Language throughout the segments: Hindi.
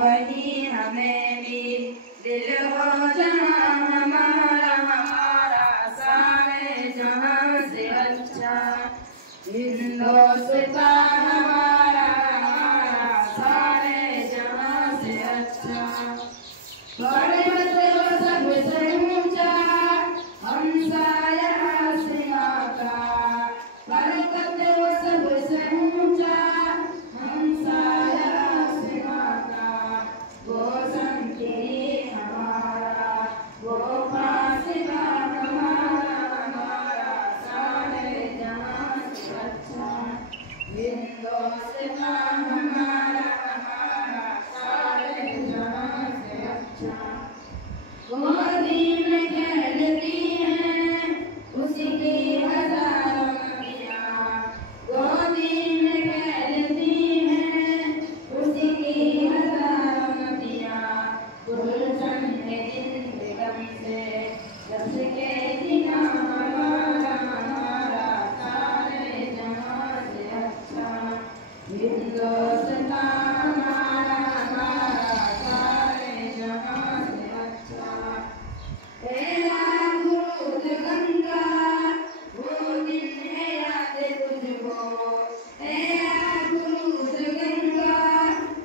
वही हमें भी दिल हो जहाँ हमारा हमारा सारे जहाँ से अच्छा। हिंदुस्तान हमारा हमारा सारे जहाँ से अच्छा। पर्वत सबसे ऊंचा हमसाया आसमां का, पर्वत सबसे ऊंचा हमसाया आसमां का। वो संगी हमारा वो फासिला हमारा हमारा सारे जहाँ से अच्छा। हिंदुस्तान हमारा हमारा सारे जहाँ से अच्छा। गोदी में खेलती हैं उसी की हजारों नदियाँ, गोदी में खेलती हैं उसी की हजारों नदियाँ। गुलशन के जिंदगम से रस के जीना हमारा हमारा सारे जहाँ से अच्छा। हिंदुस्तान हमारा हमारा सारे जहाँ से अच्छा। तेरा दूध गंगा वो दिन है याद तुझको, तेरा दूध गंगा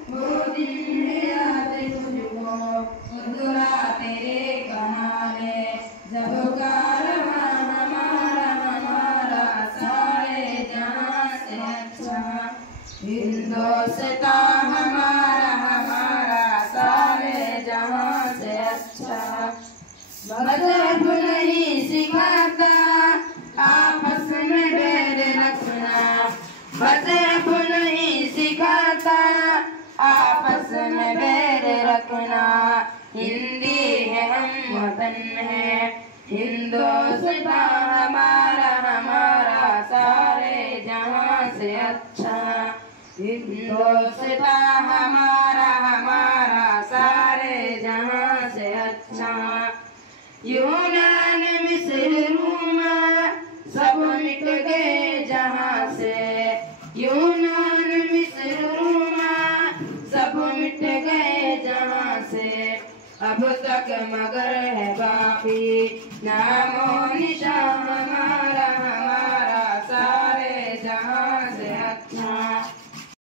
वो दिन है याद तुझको। खुदरा तेरे किनारे जब कारवां हमारा हमारा सारे जहाँ से अच्छा। हिंदुस्तान हमारा हमारा सारे जहाँ से अच्छा। मजहब नहीं सिखाता आपस में बैर रखना, मजहब नहीं सिखाता आपस में बैर रखना। हिंदी है हम वतन है हिंदुस्तान हमारा हमारा सारे जहाँ से अच्छा। हिंदुस्तान हमारा हमारा सारे जहाँ से अच्छा। यूनान मिस्र रूम सब मिट गए जहाँ से, यूनान मिस्र रूम सब मिट गए जहाँ से। अब तक मगर है बाकी नामो निशान हमारा